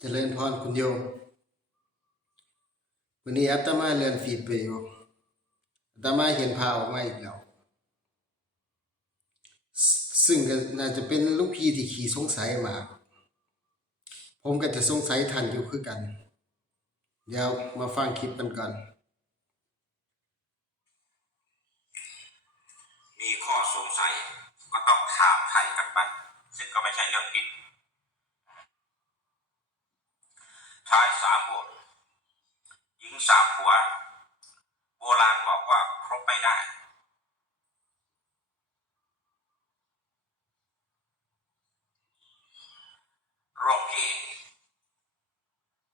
เจริญพรคุณโยม วันนี้อาตมาเลื่อนฟีดไปอยู่อาตมาเห็นพาออกมาอีกแล้วซซึ่งก็น่าจะเป็นลูกพี่ที่ขี่สงสัยมา ผมก็จะสงสัยทันอยู่คือกัน เดี๋ยวมาฟังคลิปกันก่อน มีข้อสงสัยก็ต้องถามไทยกันบ้างซึ่งก็ไม่ใช่เรื่องผิด ชายสามบทหญิงสามผัว โบราณบอกว่าครบไม่ได้หลวงพี่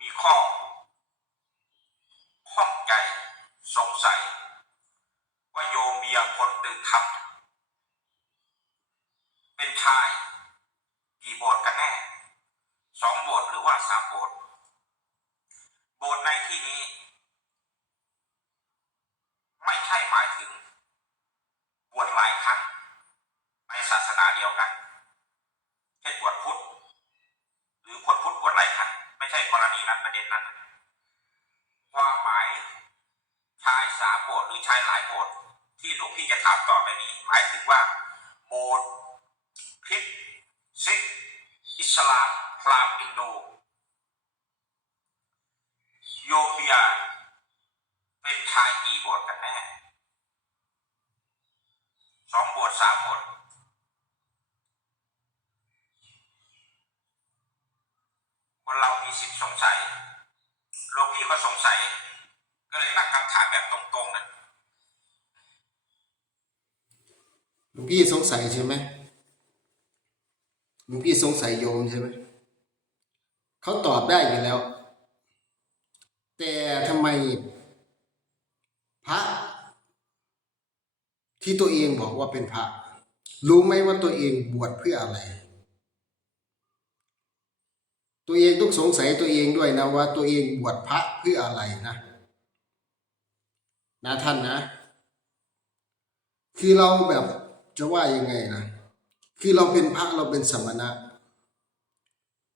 มีข้อข้องใจสงสัย ว่าโยมเมียคนตื่นทำเป็นชายกี่บสถ์กันแน่ สองโบสถ์หรือว่าสามโบสถ์ โบสถ์ในที่นี้ ไม่ใช่หมายถึงบวชหลายครั้งในศาสนาเดียวกัน เช่นบวชพุทธหรือคนพุทธบวชหลายครั้งไม่ใช่กรณีนั้นประเด็นนั้นความหมายชายสามโบสถ์หรือชายหลายโบสถ์ที่หลวงพี่จะถามต่อไปนี้ หมายถึงว่าโบสถ์คริสต์ซิกอิสลามพราหมณ์อินโด โยเบียเป็นชายกี่บสถ์กันแน่สองบสถ์สามบสถ์คนเรามีสิทธิ์สงสัยหลวงพี่ก็สงสัย ก็เลยตั้งคำถามแบบตรงๆนะหลวงพี่สงสัยใช่ไหมหลวงพี่สงสัยโยมใช่ไหมเขาตอบได้อยู่แล้ว แต่ทำไมพระที่ตัวเองบอกว่าเป็นพระ รู้ไหมว่าตัวเองบวชเพื่ออะไร ตัวเองต้องสงสัยตัวเองด้วยนะว่าตัวเองบวชพระเพื่ออะไรนะ นะท่านนะ คือเราแบบจะว่ายังไงนะคือเราเป็นพระเราเป็นสมณะ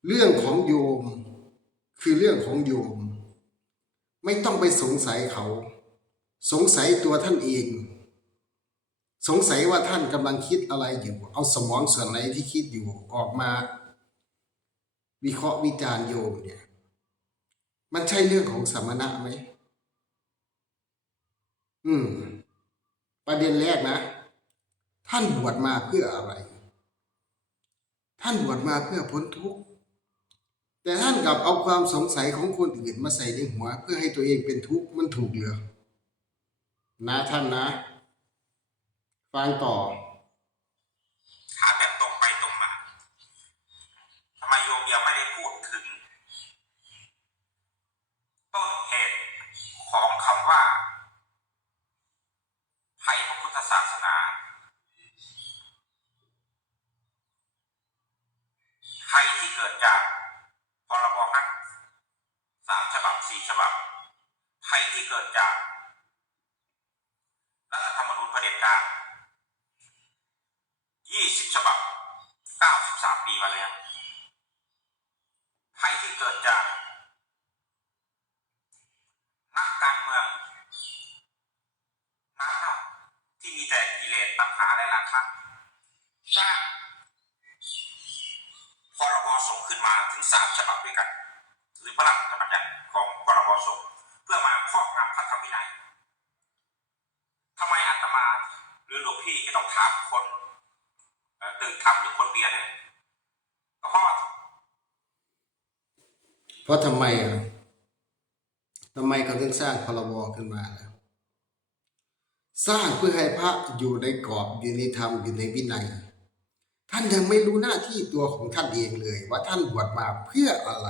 เรื่องของโยม คือเรื่องของโยม ไม่ต้องไปสงสัยเขา สงสัยตัวท่านเอง สงสัยว่าท่านกำลังคิดอะไรอยู่ เอาสมองส่วนไหนที่คิดอยู่ออกมา วิเคราะห์วิจารณ์โยมเนี่ย มันใช่เรื่องของสมณะไหมอืม ประเด็นแรกนะ ท่านบวชมาเพื่ออะไร ท่านบวชมาเพื่อพ้นทุกข์ แต่ท่านกลับเอาความสงสัยของคนอื่นมาใส่ในหัว เพื่อให้ตัวเองเป็นทุกข์มันถูกเหรือ นะท่านนะ ฟังต่อถามแบบตรงไปตรงมาทำไมโยมยังไม่ได้พูดถึง ต้นเหตุของคำว่าไทยพระพุทธศาสนาไทยที่เกิดจาก ไทยที่เกิดจากรัฐธรรมนูญเผด็จการยี่สิบฉบับเก้าสิบสามปีมาแล้วไทยที่เกิดจาก นักการเมืองน้าเน่าที่มีแต่กิเลสตัณหาและราคะสร้างพรบสงขึ้นมาถึงสามฉบับด้วยกัน หรือพระราชบัญญัติของพรบสงฆ์ ครอบงำพระธรรมวินัยทำไมอาตมาหรือหลวงพี่จะต้องถามคนตื่นทำหรือคนเบียร์เนี่ยก็เพราะเพราะทำไมอะทำไมเขาถึงสร้างพรบขึ้นมาแล้วสร้างเพื่อให้พระอยู่ในกรอบอยู่ในธรรมอยู่ในวินัย ท่านยังไม่รู้หน้าที่ตัวของท่านเองเลย ว่าท่านบวชมาเพื่ออะไร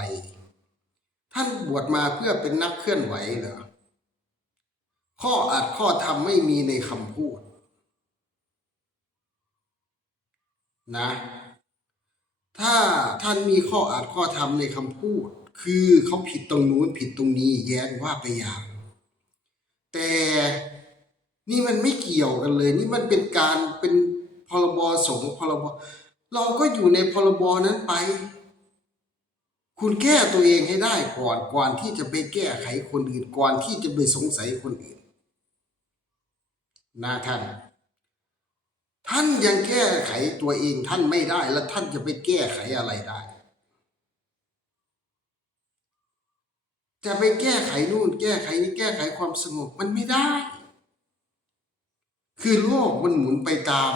ท่านบวชมาเพื่อเป็นนักเคลื่อนไหวเหรอ ข้ออัดข้อธรรมไม่มีในคำพูด นะ ถ้าท่านมีข้ออาจข้อธรรมในคำพูด คือเขาผิดตรงนู้นผิดตรงนี้แย้งว่าไปอย่าง แต่นี่มันไม่เกี่ยวกันเลย นี่มันเป็นการเป็นพรบสงพรบเราก็อยู่ในพรบนั้นไป คุณแก้ตัวเองให้ได้ก่อนก่อนที่จะไปแก้ไขคนอื่นก่อนที่จะไปสงสัยคนอื่น นะท่าน ท่านยังแก้ไขตัวเองท่านไม่ได้ แล้วท่านจะไปแก้ไขอะไรได้ จะไปแก้ไขนู่น แก้ไขนี่แก้ไขความสงบมันไม่ได้ คือโลกมันหมุนไปตาม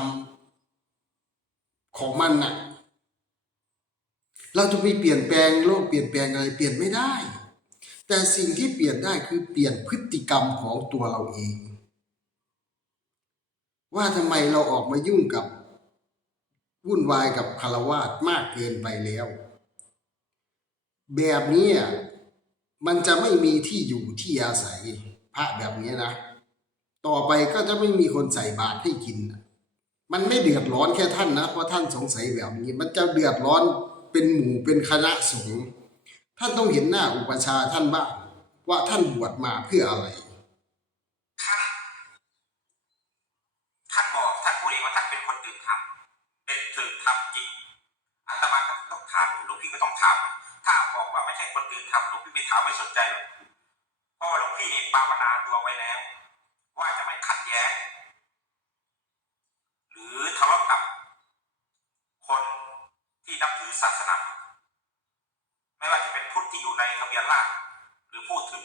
ของมันน่ะ เราจะไปเปลี่ยนแปลงโลกเปลี่ยนแปลงอะไรเปลี่ยนไม่ได้ แต่สิ่งที่เปลี่ยนได้คือเปลี่ยนพฤติกรรมของตัวเราเอง ว่าทำไมเราออกมายุ่งกับวุ่นวายกับคารวาสมากเกินไปแล้ว แบบนี้มันจะไม่มีที่อยู่ที่อาศัยพระแบบนี้นะ ต่อไปก็จะไม่มีคนใส่บาตรให้กิน มันไม่เดือดร้อนแค่ท่านนะเพราะท่านสงสัยแบบนี้ มันจะเดือดร้อนเป็นหมู่เป็นคณะสงฆ์ท่านต้องเห็นหน้าอุปชาท่านบ้างว่าท่านบวชมาเพื่ออะไร ถาม ถ้าบอกว่าไม่ใช่คนตื่นทำหลวงพี่ไม่ถามไม่สนใจหรอกเพราะว่าหลวงพี่นี่ภาวนาดวงไว้แล้ว ว่าจะไม่ขัดแย้ง หรือทะเลาะกับคนที่นับถือศาสนา ไม่ว่าจะเป็นพุทธที่อยู่ในทะเบียนราษฎร์หรือพูดถึง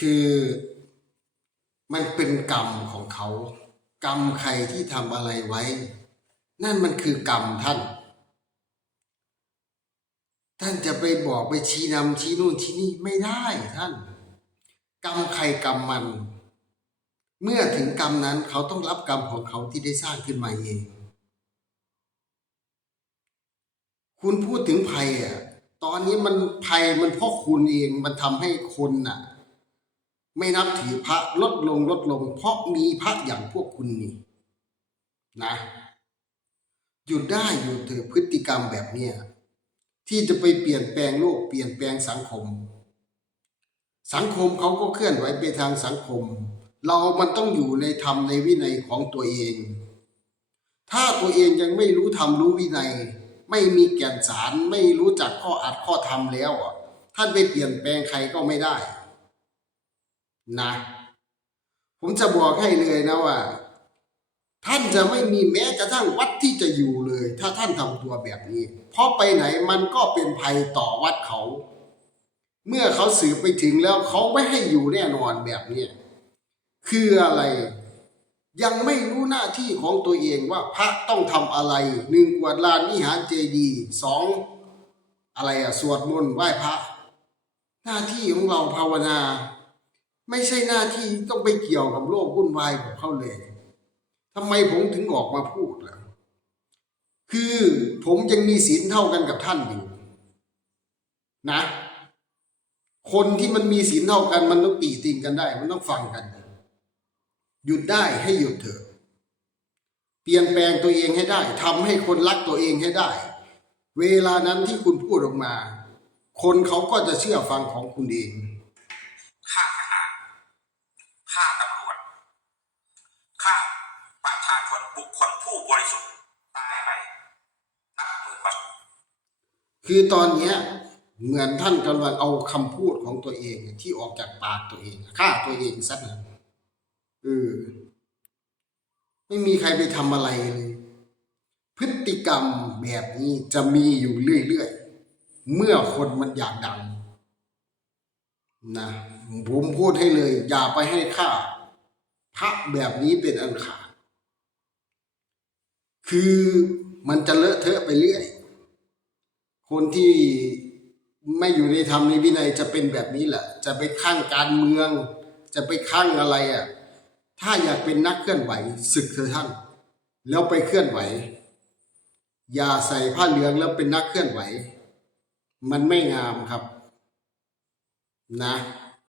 คือมันเป็นกรรมของเขา กรรมใครที่ทำอะไรไว้ นั่นมันคือกรรมท่าน ท่านจะไปบอกไปชี้นำชี้นู่นชี้นี่ไม่ได้ท่าน กรรมใครกรรมมัน เมื่อถึงกรรมนั้นเขาต้องรับกรรมของเขาที่ได้สร้างขึ้นมาเองคุณพูดถึงภัยอะ ตอนนี้มันภัยมันเพราะคุณเอง มันทำให้คนน่ะ ไม่นับถือพระลดลงลดลง เพราะมีพระอย่างพวกคุณนี่นะหยุดได้หยุดเถอะพฤติกรรมแบบเนี้ยที่จะไปเปลี่ยนแปลงโลกเปลี่ยนแปลงสังคม สังคมเขาก็เคลื่อนไหวไปทางสังคม เรามันต้องอยู่ในธรรมในวินัยของตัวเอง ถ้าตัวเองยังไม่รู้ธรรมรู้วินัย ไม่มีแก่นสารไม่รู้จักข้ออัดข้อธรรมแล้วอะท่านไปเปลี่ยนแปลงใครก็ไม่ได้ นะ ผมจะบอกให้เลยนะว่า ท่านจะไม่มีแม้กระทั่งวัดที่จะอยู่เลย ถ้าท่านทำตัวแบบนี้ เพราะไปไหนมันก็เป็นภัยต่อวัดเขา เมื่อเขาสืบไปถึงแล้วเขาไม่ให้อยู่แน่นอนแบบนี้คืออะไรยังไม่รู้หน้าที่ของตัวเองว่าพระต้องทำอะไรหนึ่งกวาดลานวิหารเจดีย์สองอะไรอะสวดมนต์ไหว้พระ หน้าที่ของเราภาวนา ไม่ใช่หน้าที่ต้องไปเกี่ยวกับโลกวุ่นวายของเขาเลยทำไมผมถึงออกมาพูดล่ะ คือผมยังมีศีลเท่ากันกับท่านอยู่ นะ คนที่มันมีศีลเท่ากันมันต้องตีติงกันได้ มันต้องฟังกัน หยุดได้ให้หยุดเถอะ เปลี่ยนแปลงตัวเองให้ได้ทำให้คนรักตัวเองให้ได้ เวลานั้นที่คุณพูดออกมา คนเขาก็จะเชื่อฟังของคุณเอง ฆ่าทหารฆ่าตำรวจฆ่าประชาชนบุคคลผู้ บริสุทธิ์ตายไปนับหมื่นกว่าคือตอนเนี้ยเหมือนท่านกำลังเอาคำพูดของตัวเองที่ออกจากปากตัวเองฆ่าตัวเองซะนะเออไม่มีใครไปทำอะไรเลย พฤติกรรมแบบนี้จะมีอยู่เรื่อยๆ เมื่อคนมันอยากดังนะผมพูดให้เลย อย่าไปให้ค่าพระแบบนี้เป็นอันขาด คือมันจะเลอะเทอะไปเรื่อย คนที่ไม่อยู่ในธรรมในวินัยจะเป็นแบบนี้แหละ จะไปข้างการเมือง จะไปข้างอะไรอะ ถ้าอยากเป็นนักเคลื่อนไหวศึกเถอท่านแล้วไปเคลื่อนไหว อย่าใส่ผ้าเหลืองแล้วเป็นนักเคลื่อนไหว มันไม่งามครับ นะ